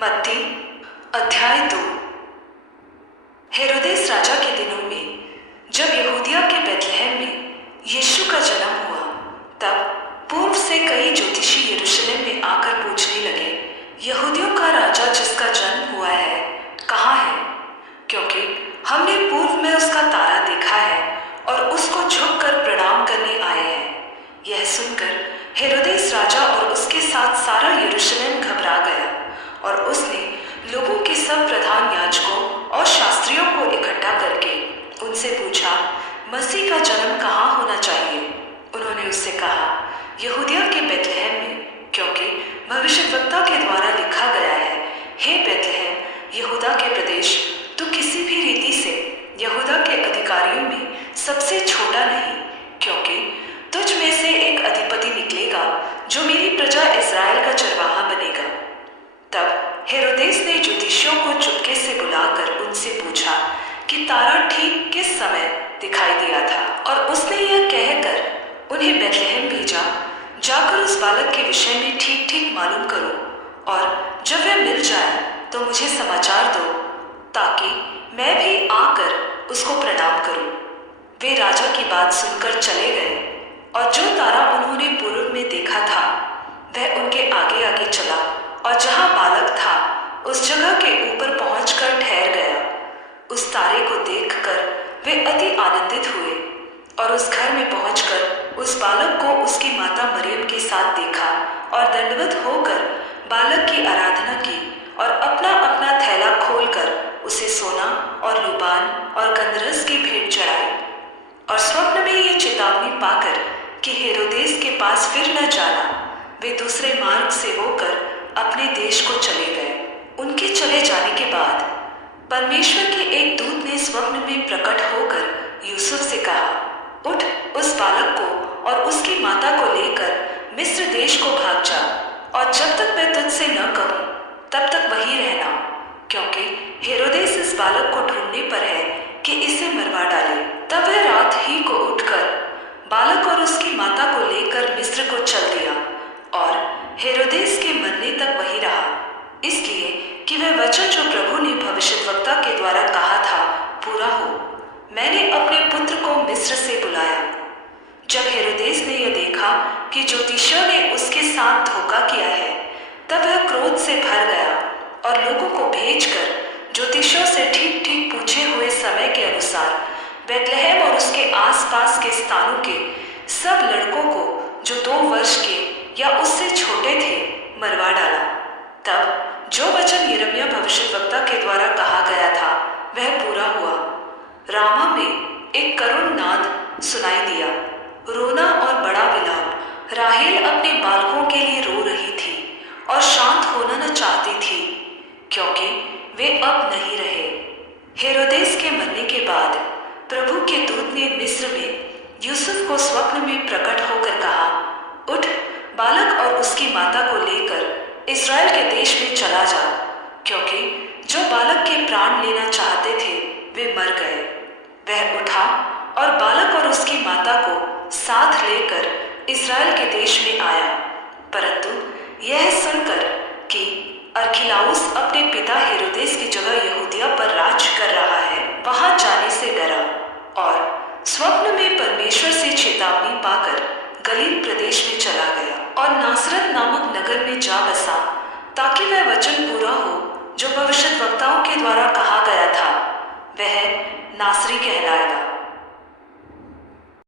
मत्ती अध्याय 2। हेरोदेस राजा के दिनों में जब यहूदिया के बैतलहम में यीशु का जन्म हुआ, तब पूर्व से कई ज्योतिषी यरूशलेम में आकर पूछने लगे, यहूदियों का राजा जिसका जन्म हुआ है कहाँ है? क्योंकि हमने पूर्व में उसका तारा देखा है और उसको झुककर प्रणाम करने आए हैं। यह सुनकर हेरोदेस राजा और उसके साथ सारा यरूशलेम घबरा गया और उसने लोगों के सब प्रधान याजकों और शास्त्रियों को इकट्ठा करके उनसे पूछा, मसीह का जन्म कहाँ होना चाहिए? उन्होंने उससे कहा, यहूदिया के बैतलहम में, क्योंकि भविष्यद्वक्ता के द्वारा लिखा गया है, हे बैतलहम यहूदा के प्रदेश, तू किसी भी रीति से यहूदा के अधिकारियों में सबसे छोटा नहीं, क्योंकि तुझ में से एक अधिपति निकलेगा जो मेरी प्रजा इस्राएल का चरवाहा बनेगा। तब हेरोदेस ने ज्योतिषियों को चुपके से बुलाकर उनसे पूछा कि तारा ठीक किस समय दिखाई दिया था, और उसने यह कहकर उन्हें बैतलहम भेजा, जाकर उस बालक के विषय में ठीक ठीक मालूम करो, और जब वह मिल जाए तो मुझे समाचार दो, ताकि मैं भी आकर उसको प्रणाम करूं। वे राजा की बात सुनकर चले गए, और जो तारा उन्होंने पूर्व में देखा था वह उनके आगे आगे चला, और जहां बालक था उस जगह के ऊपर पहुंचकर ठहर गया। उस तारे को देखकर वे अति आनंदित हुए, और उस घर में पहुंचकर उस बालक को उसकी माता मरियम के साथ देखा, और दंडवत होकर बालक की आराधना की, और अपना अपना थैला खोलकर उसे सोना और लुबान और गंधरस की भेंट चढ़ाई। और स्वप्न में ये चेतावनी पाकर कि हेरोदेस के पास फिर न जाना, वे दूसरे मार्ग से होकर अपने देश को चले गए। उनके चले जाने के बाद परमेश्वर के एक दूत ने स्वप्न में प्रकट होकर यूसुफ से कहा, उठ, उस बालक को और उसकी माता को लेकर मिस्र देश को भाग जा, और जब तक मैं तुझसे न कहूं तब तक वहीं रहना, क्योंकि हेरोदेस इस बालक को ढूंढने पर है कि इसे मरवा डाले। तब वह रात ही को उठकर बालक और उसकी माता को लेकर मिस्र को चल दिया, और हेरोदेस के मरने तक वही रहा, इसलिए कि वह वचन जो प्रभु ने भविष्यद्वक्ता के द्वारा कहा था पूरा हो, मैंने अपने पुत्र को मिस्र से बुलाया। जब हेरोदेस ने यह देखा कि ज्योतिषियों ने उसके साथ धोखा किया है, तब वह क्रोध से भर गया, और लोगों को भेजकर ज्योतिषियों से ठीक ठीक पूछे हुए समय के अनुसार बैतलहम और उसके आसपास के स्थानों के सब लड़कों को जो 2 वर्ष के या उससे छोटे थे मरवा डाला। तब जो वचन यिर्मयाह भविष्यद्वक्ता के द्वारा कहा गया था वह पूरा हुआ। रामा में एक करुण नाद सुनाई दिया, रोना और बड़ा विलाप। राहेल अपने बालकों के लिए रो रही थी और शांत होना न चाहती थी, क्योंकि वे अब नहीं रहे। हेरोदेस के मरने के बाद प्रभु के दूत ने मिस्र में यूसुफ को स्वप्न में प्रकट होकर कहा, उठ, बालक और उसकी माता को लेकर इस्राएल के देश में चला जा, क्योंकि जो बालक के प्राण लेना चाहते थे वे मर गए। वह उठा और बालक और उसकी माता को साथ लेकर इस्राएल के देश में आया, परंतु यह सुनकर कि अरखिलाउस अपने पिता हेरोदेस की जगह यहूदिया पर राज कर रहा है, वहां जाने से डरा, और स्वप्न में परमेश्वर से चेतावनी पाकर गलील प्रदेश में चला गया और नासरत नामक नगर में जा बसा, ताकि वह वचन पूरा हो जो भविष्यद्वक्ताओं के द्वारा कहा गया था, वह नासरी कहलाएगा।